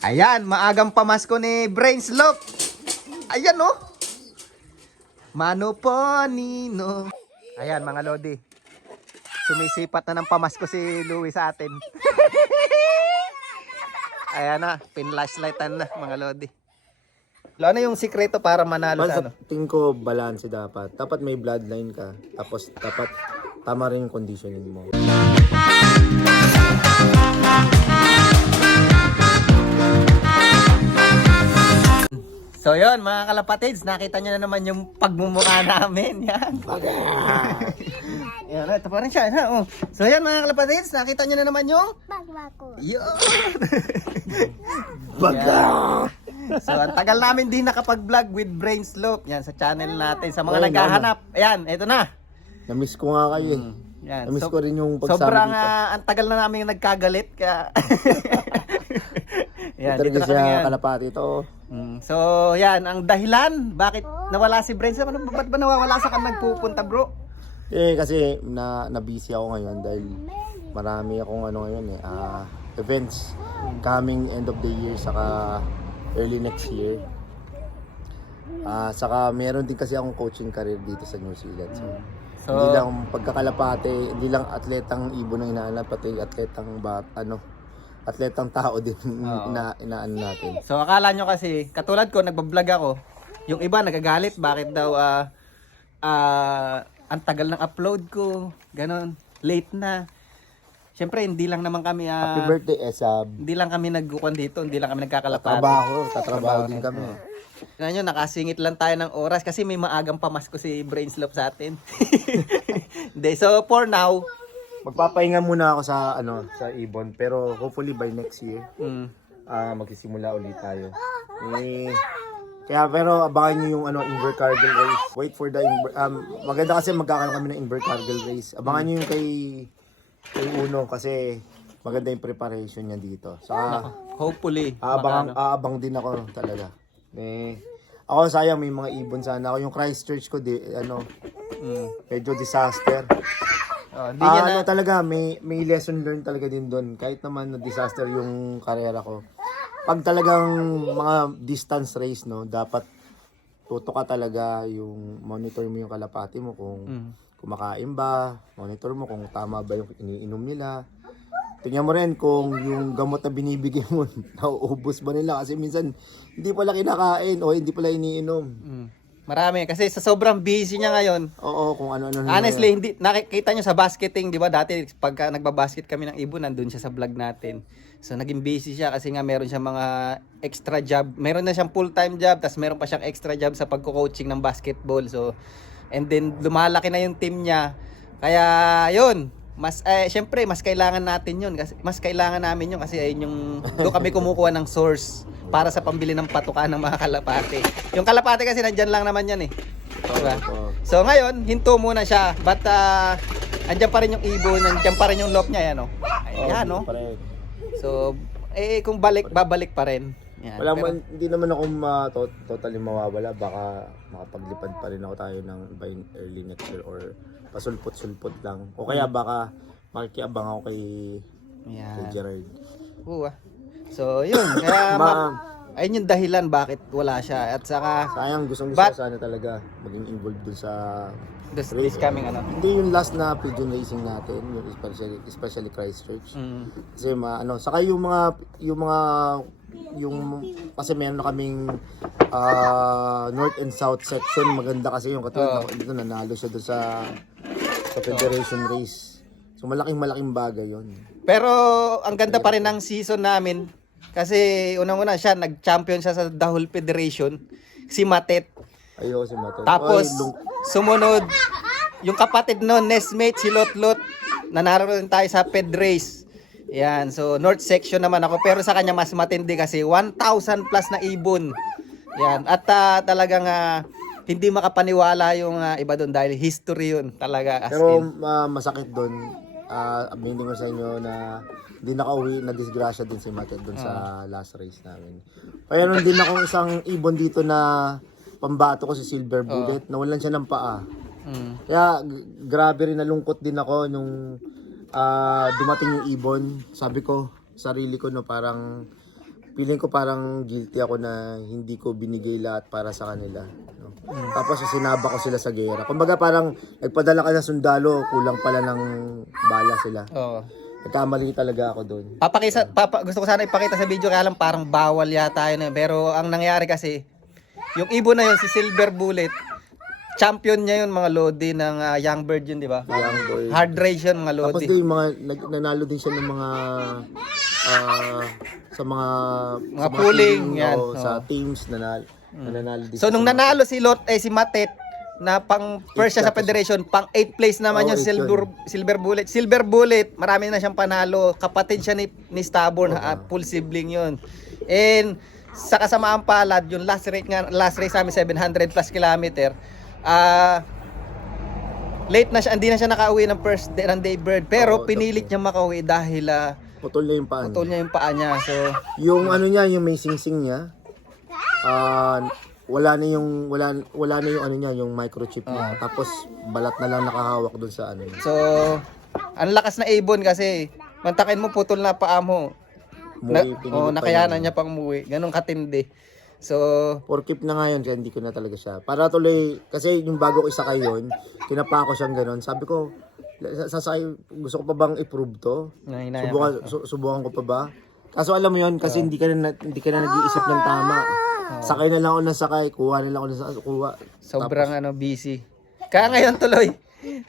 Ayan, maagang pamasko ni Brainslop. Ayan oh. Mano po Nino. Ayan mga lodi. Sumisipat na ng pamasko si Louie sa atin. Ayan na, pinlashlightan na mga lodi. Ano yung sikreto para manalo sa ano? Tingin ko balance dapat. Dapat may bloodline ka. Tapos dapat tama rin yung conditioning mo. So yun mga kalapatids, nakita nyo na naman yung pagmumukha namin. Yan. Yan, ito pa rin siya. Ha? Oh. So yan mga kalapatids, nakita nyo na naman yung Bagbako. yun. Baga! So ang tagal namin din nakapag-vlog with Brainslop. Yan sa channel natin. Sa mga Ayun, naghahanap. Ayan, ito na. Namiss ko nga kayo eh. Yan. Namiss ko rin yung pagsama sobrang dito. ang tagal na namin nagkagalit. Kaya yan, Ito rin dito na siya kami yan. kalapati ito. So yan, ang dahilan bakit nawala si Brainslop. Ano, ba't ba nawawala sa kami nagpupunta bro? Eh kasi na-busy ako ngayon dahil marami akong ngayon events coming end of the year saka early next year. Saka meron din kasi akong coaching career dito sa New Zealand. So, hindi lang pagkakalapate, hindi lang atletang ibon ang inaanap, pati atletang atletang tao din inaano natin. So akala nyo kasi, katulad ko, nagbablog ako, yung iba nagagalit, bakit daw ang tagal ng upload ko, ganon, late na. Siyempre, hindi lang naman kami, Happy birthday, Esab. hindi lang kami nagkukuhan dito, hindi lang kami nagkakalapati. Tatrabaho din kami. Tingnan nyo, nakasingit lang tayo ng oras kasi may maagang pamasko si Brainslop sa atin. Hindi, so for now, Magpapahinga muna ako sa Ibon, pero hopefully by next year magsisimula ulit tayo. Pero abangan niyo yung Invercargill race. Wait for the maganda kasi magkakaroon kami ng Invercargill race. Abangan niyo yung kay Uno kasi maganda yung preparation niya dito. Saka hopefully, aabang din ako talaga. Ako sayang may mga ibon sana ako. Yung Christchurch ko medyo disaster. di niya na, Talaga may lesson learned talaga din doon. Kahit naman na disaster yung karera ko. Pag talagang mga distance race dapat tuto ka talaga yung monitor mo yung kalapati mo kung kumakain ba, monitor mo kung tama ba yung iniinom nila. Tingnan mo rin kung yung gamot na binibigay mo nauubos ba nila kasi minsan hindi pala kinakain o hindi pala iniinom. marami kasi sa sobrang busy niya ngayon. Oo, kung ano-ano. Honestly, hindi nakikita nyo sa basketing, 'di ba? Dati pagka nagbabasket kami ng ibon, nandun siya sa vlog natin. So naging busy siya kasi nga meron siyang mga extra job. Meron na siyang full-time job, tapos meron pa siyang extra job sa pagko-coaching ng basketball. So and then lumalaki na yung team niya. Kaya 'yun, syempre mas kailangan natin 'yun kasi mas kailangan namin 'yun kasi ayun yung doon kami kumukuha ng source para sa pambili ng patukan ng mga kalapate. Yung kalapate kasi nandyan lang naman yan eh. Diba? So ngayon, hinto muna siya. But andyan pa rin yung ibon, andyan pa rin yung lock niya. Yan, ayan, no? So, kung babalik pa rin. Yan. Hindi naman ako totally mawawala. Baka makapaglipad pa rin ako tayo ng by early next year or pasulpot-sulpot lang. O kaya baka makikiabang ako kay Gerard. So, yun. Kaya, ayun yung dahilan bakit wala siya. At saka, sayang, gusto sana talaga maging involved dun sa this coming Hindi yung last na pigeon racing natin, yung especially Christchurch. Kasi saka kasi meron na kaming north and south section, maganda kasi yung katulad dito nanalo siya doon sa Federation race. So malaking bagay 'yon. Pero ang ganda pa rin ng season namin kasi unang-una siya nag-champion siya sa The Whole Federation, si Matet. Ayo si Matet. Tapos sumunod yung kapatid no, nestmate si Lotlot. Nanalo rin tayo sa Fed Race. Yan, so north section naman ako pero sa kanya mas matindi kasi 1,000 plus na ibon. Yan, at talagang hindi makapaniwala yung iba doon dahil history yun talaga as pero in. masakit doon. Abindin ko sa inyo na hindi nakauwi, na disgrasya din si Matet doon sa last race namin. Mayroon din akong isang ibon dito na pambato ko si Silver Bullet, nawalan siya ng paa. Kaya grabe rin, nalungkot din ako nung dumating yung ibon. Sabi ko, sarili ko parang feeling ko parang guilty ako na hindi ko binigay lahat para sa kanila. No? Tapos sinaba ko sila sa gera. Kumbaga parang nagpadala ka ng sundalo, kulang pala ng bala sila. Oo. Nagkamali talaga ako doon. Gusto ko sana ipakita sa video kaya lang parang bawal yata yun. Pero ang nangyari kasi, yung ibon na yun, si Silver Bullet, champion niya yun mga Lodi ng Young Bird yun, di ba? Young Bird. Hard race yun mga Tapos Lodi. din yung mga nanalo din siya ng mga sa mga pooling, team, yan. sa teams nanalo din. So siya nung sa mga- nanalo si Matet na pang first siya sa federation, pang 8th place naman Oo, yung eight Silver Bullet. Silver Bullet, marami na siyang panalo. Kapatid siya ni Stubborn, full sibling yun. And sa kasamaan palad, yung last race namin 700 plus kilometer. Late na siya, hindi na siya nakauwi ng first day ng Daybird, pero Oo, pinilit niya makauwi dahil putol na yung paan. putol niya yung paa niya. So Yung ano niya, yung may sing-sing niya, wala na yung ano niya, yung microchip niya. Tapos balat na lang nakahawak doon sa ano. So, ang lakas na ibon kasi, mantakin mo putol na paa mo. Pinilit pa Nakayanan niya. niya pang umuwi. Ganun katindi. So, For keep na ngayon, kaya hindi ko na talaga siya. Para tuloy, kasi yung bago ko isakay yun, tinapa ko siyang gano'n. Sabi ko, sasakay, gusto ko pa bang i-prove to? nahinaya Subukan ko pa ba? Kaso alam mo yun, kasi hindi ka na nag-iisip ng tama. Sakay na lang ako ng sakay, kuha na lang ako ng kuha. sobrang busy. Kaya ngayon tuloy,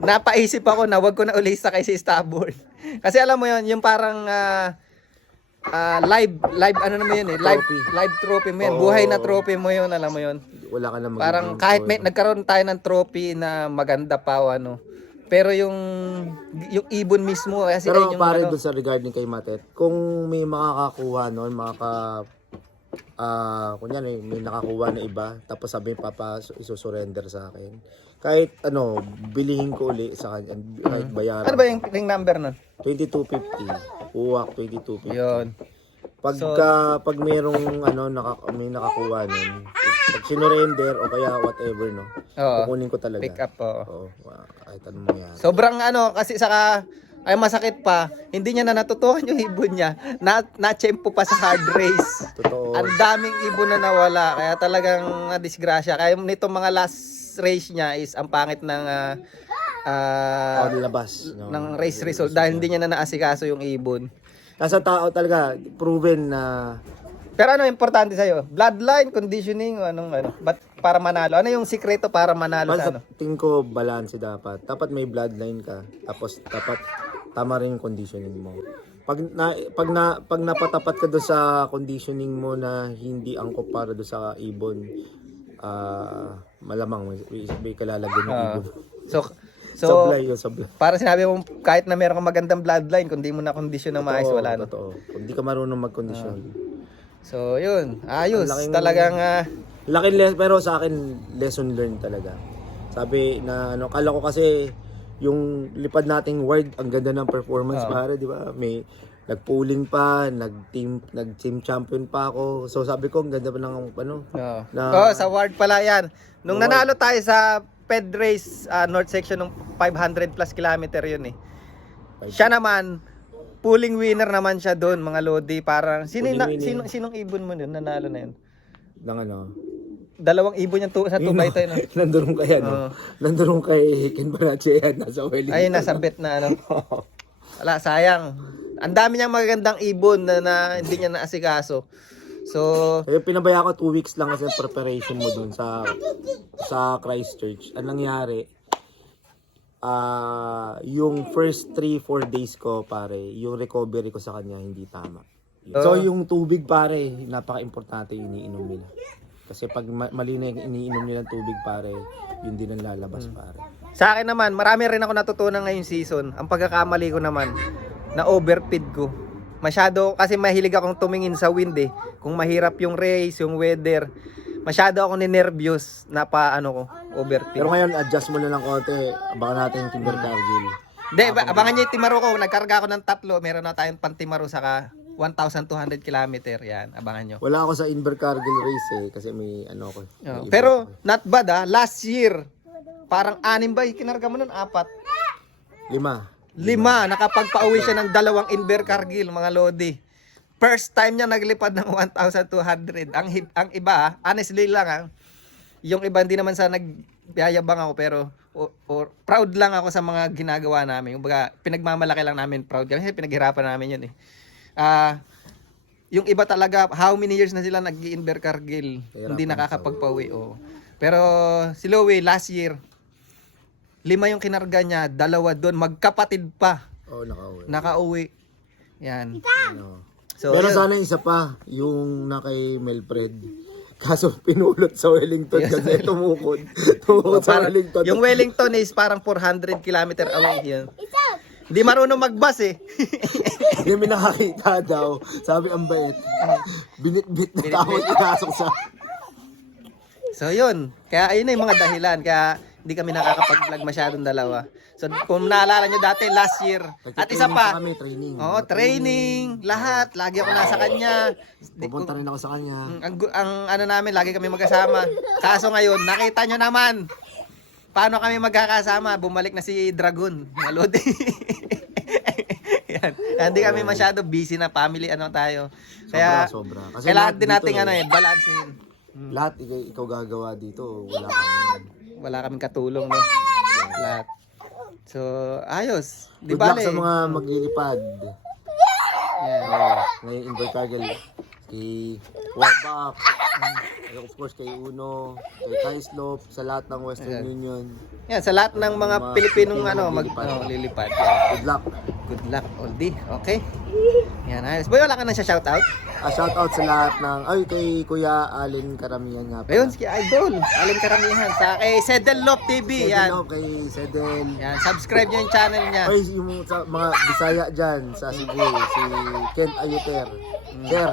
napaisip ako na wag ko na uli sakay si Stubborn. Kasi alam mo yun, yung parang live ano naman yun live trophy mo yun. Oo. Buhay na trophy mo yun, alam mo yun. Wala ka na magiging Parang kahit nagkaroon tayo ng trophy na maganda pa o ano. Pero yung ibon mismo kasi Pero yung pare doon sa regarding kay Matet, kung may makakakuha noon, kunyari may nakakuha na iba, tapos sabi papa isusurrender sa akin. Kahit bilihin ko uli sa kanya, kahit bayaran. ano ba yung ring number nun? 2250. Uwak 2250. Yun. Pag merong may nakakuha nun, pag sinurrender o kaya whatever Oo. kukunin ko talaga. Pick up po. Oo, kahit anong mangyari. Sobrang kasi saka ay masakit pa, hindi niya na natutuhan yung ibon niya. Na-tsempo pa sa hard race. Totoo. Ang daming ibon na nawala, kaya talagang disgrasya. Kaya nitong mga last race niya is ang pangit ng Labas. No? ng race result dahil hindi niya na naasikaso yung ibon. Nasa tao talaga, proven na Pero ano importante sa'yo? Bloodline, conditioning, ba't para manalo? Ano yung sikreto para manalo sa sa tingin ko balance dapat. Dapat may bloodline ka. Tapos dapat tama rin yung conditioning mo. Pag napatapat ka doon sa conditioning mo na hindi angkop para doon sa ibon, malamang may kalalagyan yung ibon. So, Sablay. para sinabi mo, kahit na meron kang magandang bloodline, kung di mo na kondisyon ng maayos, wala na. Totoo. Kung di ka marunong mag-condition. So, yun. Ayos. Ang laking- Talagang, Pero sa akin, lesson learned talaga. Sabi na, kala ko kasi, yung lipad nating word, ang ganda ng performance pare, di ba? May nag-pooling pa, nag-team champion pa ako. So sabi ko, ang ganda pa ng sa ward pala yan. Nung nanalo tayo sa Ped Race, North Section, ng 500 plus kilometer yun eh. Siya naman, pooling winner naman siya doon, mga Lodi. Parang, sinong ibon mo doon? Nanalo na yun. Dalawang ibon yung sa Tubay-Tay. No? Nandurong kay Nandurong kay Ken Barache yan, nasa Wellington. Ayun, nasa bet na Wala, sayang. Ang dami niyang magagandang ibon na hindi niya naasikaso. So, pinabaya ko 2 weeks lang kasi preparation mo dun sa Christchurch. Ang nangyari, yung first 3-4 days ko pare, yung recovery ko sa kanya hindi tama. So yung tubig pare, napaka-importante yung iniinom nila. Kasi pag mali na yung iniinom nila ng tubig pare, yun din ang lalabas pare. sa akin naman, marami rin ako natutunan ngayong season. Ang pagkakamali ko naman, na overfeed ko. Masyado, kasi mahilig akong tumingin sa wind eh. Kung mahirap yung race, yung weather, masyado ako ninervyos na overfeed. Pero ngayon, adjust mo na lang konti. Abangan natin yung Timber Cargill. Hindi, abangan niyo yung Timaro ko. Nagkarga ako ng 3. Meron na tayong pantimaro saka 1,200 kilometer. Yan, abangan nyo. Wala ako sa Inver Cargill race kasi may ko. May Pero, not bad last year, parang 6 ba? Kinarga mo nun 4. 5. 5, nakapagpauwi siya ng 2 Inver Cargill, mga Lodi. First time niya naglipad ng 1,200. Ang iba, honestly lang yung iba hindi naman sa nagyayabang ako pero or proud lang ako sa mga ginagawa namin. Kumbaga, pinagmamalaki lang namin, proud kasi pinaghirapan namin 'yun eh. Yung iba talaga, how many years na sila nag-i-Invercargill, hindi nakakapagpauwi. Oh. Pero si Louie, last year, 5 yung kinarga niya, 2 doon, magkapatid pa. Oo, Nakauwi. Yan. Ano. So, Pero yun. sana yung isa pa, yung na kay Melfred. Kaso pinulot sa Wellington kasi tumukod. Tumukod sa Wellington. Yung Wellington is parang 400 kilometer away yun. Hindi marunong mag-bus eh. Yung may nakakita daw, sabi ang bait, binit-bit na tao pinasok sa... So yun, kaya ayun na yung mga dahilan. Kaya hindi kami nakakapag-vlog masyadong dalawa. So kung naalala nyo dati, last year. At isa pa, kami, training. oh, training, lahat. Lagi ako nasa kanya. Pupunta rin ako sa kanya. Ang ano namin, lagi kami magkasama. Kaso ngayon, nakita nyo naman. Paano kami magkakasama? Bumalik na si Dragon. Malodi. Yan. Hindi kami masyado busy na family ano tayo. Kaya Sobra. Kasi kailangan lahat din nating dito, balancein. Lahat ikaw gagawa dito, Wala kaming katulong no. Lahat. So, ayos. Di Good luck bale. sa mga maglilipad. Yan. Ngayon Invercargill, kay Warbach, of course kay Uno, kay Kaislop, sa lahat ng Western Union. Yan, sa lahat ng mga Pilipinong lilipad. Yan. Good luck. Good luck, Oldie. Okay? Yan, ayos. Boy, wala ka nang shoutout? Shout out sa lahat ng, kay Kuya Allen Karamihan nga Ayun, si Idol. Alin karamihan. Sa kay Sedel Lop TV. Yan. Kay Sedel. Yan, subscribe nyo yung channel niya. Yung sa mga Bisaya dyan sa Cebu, si Ken Ayuter. Sir,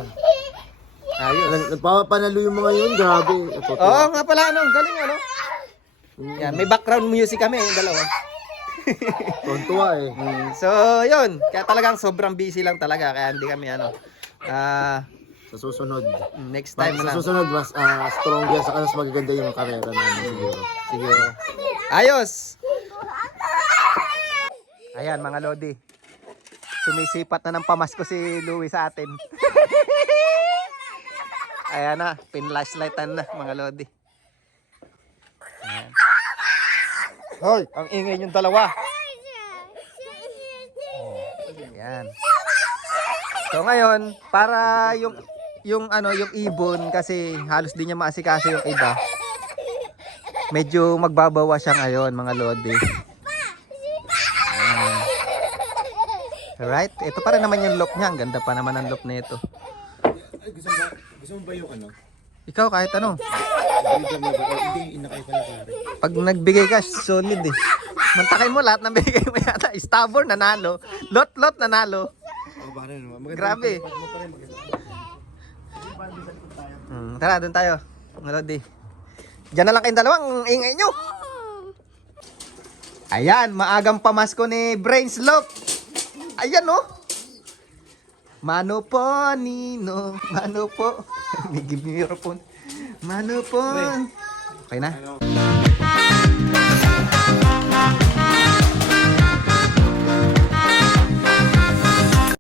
Ayos. nagpapanalo yung mga yun, grabe. Oo nga pala, ano, galing ano. Yan, may background music kami, yung dalawa. Tontuwa eh. So, yun. Kaya talagang sobrang busy lang talaga. Kaya hindi kami ano. Sa susunod. Next time na Sa lang. susunod, mas stronger, saka mas magaganda yung karera namin siguro. Siguro. Ayos! Ayan mga Lodi. Sumisipat na ng pamasko si Louie sa atin. Ayan na, pinlashlightan na mga Lodi. Ayan. Hoy, ang ingay yung dalawa. Ayan. So ngayon, para yung yung ibon kasi halos di niya maasikaso yung iba. Medyo magbabawa siya ngayon mga Lodi. Alright, ito pa rin naman yung look niya. Ang ganda pa naman ang look na ito. Gusto mo ba yung ano? Ikaw kahit ano. Hindi, inakay pala pare. Pag nagbigay ka, solid eh. Mantakin mo lahat ng bigay mo yata. Stabor nanalo. Lot nanalo. Grabe. Tara, doon tayo. Mga Lodi. Diyan na lang kayong dalawang ingay nyo. Ayan, maagang pamasko ni Brainslope. Ayan oh. Mano po, Nino. Mano po. May give me your phone. Mano po. Okay na?